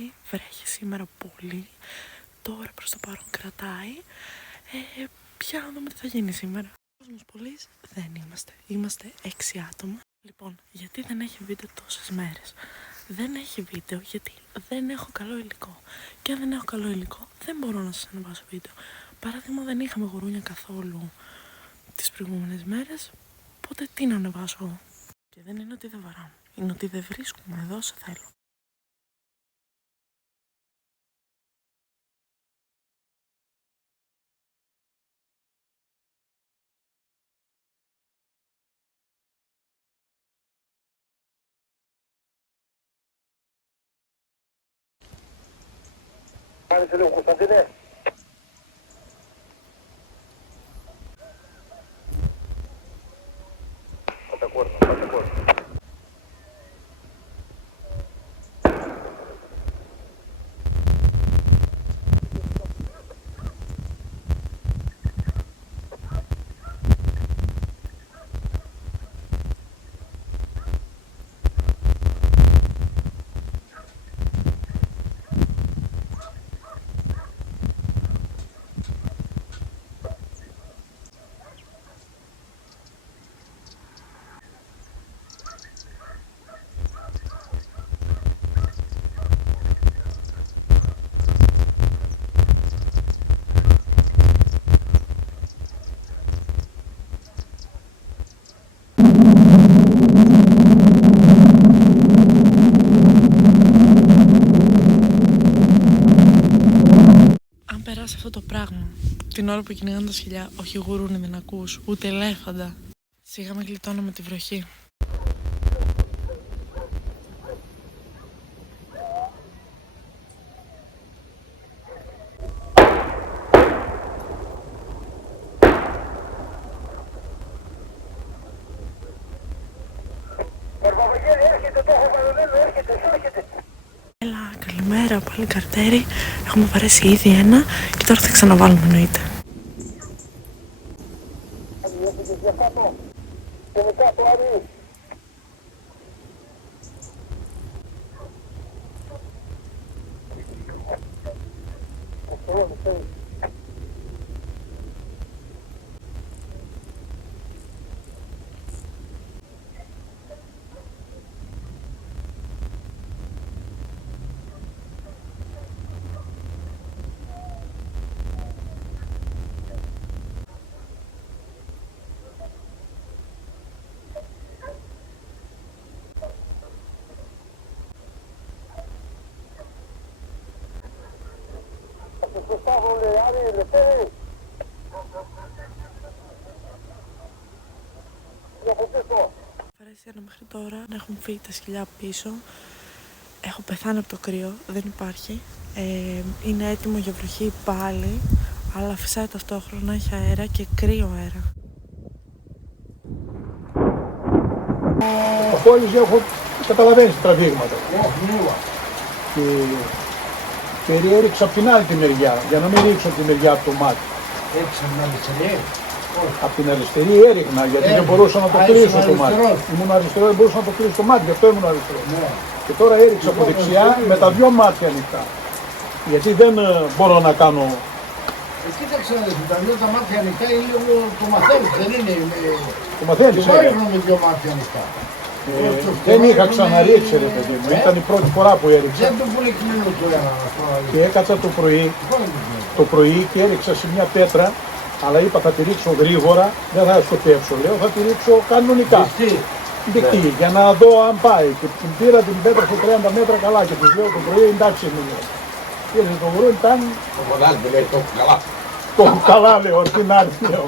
βροχή, βρέχει σήμερα πολύ. Τώρα προς το παρόν κρατάει. Πια να δούμε τι θα γίνει σήμερα. Κόσμος πολλής δεν είμαστε. Είμαστε 6 άτομα. Λοιπόν, γιατί δεν έχει βίντεο τόσες μέρες? Δεν έχει βίντεο γιατί δεν έχω καλό υλικό. Και αν δεν έχω καλό υλικό, δεν μπορώ να σας ανεβάσω βίντεο. Παράδειγμα, δεν είχαμε γουρούνια καθόλου τις προηγούμενες μέρες. Οπότε τι να ανεβάσω? Και δεν είναι ότι δεν βαράω. Είναι ότι δεν βρίσκουμε εδώ όσο θέλω. Κάνεις λίγο Κωνσταντίνε. Πάτε κόρνα, πάτε κόρνα. Περάσει αυτό το πράγμα την ώρα που κυνηγάνε τα σκυλιά, όχι γουρούνι δεν ακούς, ούτε ελέφαντα. Σιγά με γλιτώνω με τη βροχή. Έλα, καλημέρα πάλι καρτέρι. Έχουμε βαρέσει ήδη ένα και τώρα θα ξαναβάλουμε εννοείται. Παρέσει ένα μέχρι τώρα να έχουν φύγει τα σκυλιά πίσω. Έχω πεθάνει από το κρύο, δεν υπάρχει. Είναι έτοιμο για βροχή πάλι, αλλά φυσάει ταυτόχρονα, έχει αέρα και κρύο αέρα. Από όλους έχω καταλαβαίνεις τα δείγματα. Και έριξα από την άλλη τη μεριά, για να μην ρίξω τη μεριά από το μάτι. Έριξα την αριστερή. Από την αριστερή έριχνα, γιατί δεν μπορούσα να το κλείσω το μάτι. Ήμουν αριστερό, δεν μπορούσα να το κλείσω το μάτι, γι' αυτό ήμουν αριστερό. Και τώρα έριξα από δεξιά με τα δυο μάτια ανοιχτά. Γιατί δεν μπορώ να κάνω. Κοίταξε να δεις, τα δυο τα μάτια ανοιχτά είναι λίγο το μαθαίνεις, δεν είναι. Το μαθαίνεις, εγώ ρίχνω με δυο μάτια ανοιχτά. Δεν είχα ξαναρίξει ρε παιδί μου, ήταν η πρώτη φορά που έριξα. Δεν το πολύ κλείνω το ένα. Και έκατσα το πρωί και έριξα σε μια πέτρα, αλλά είπα θα τη ρίξω γρήγορα, δεν θα σκοτέψω, λέω, θα τη ρίξω κανονικά. Δικτύη, για να δω αν πάει. Και την πήρα την πέτρα σε 30 μέτρα καλά και τους λέω το πρωί εντάξει μου λέω. Και το βρω ήταν... Το φωνάζει μου λέει το έχω καλά. Το έχω καλά λέω, τι να έρθει λέω.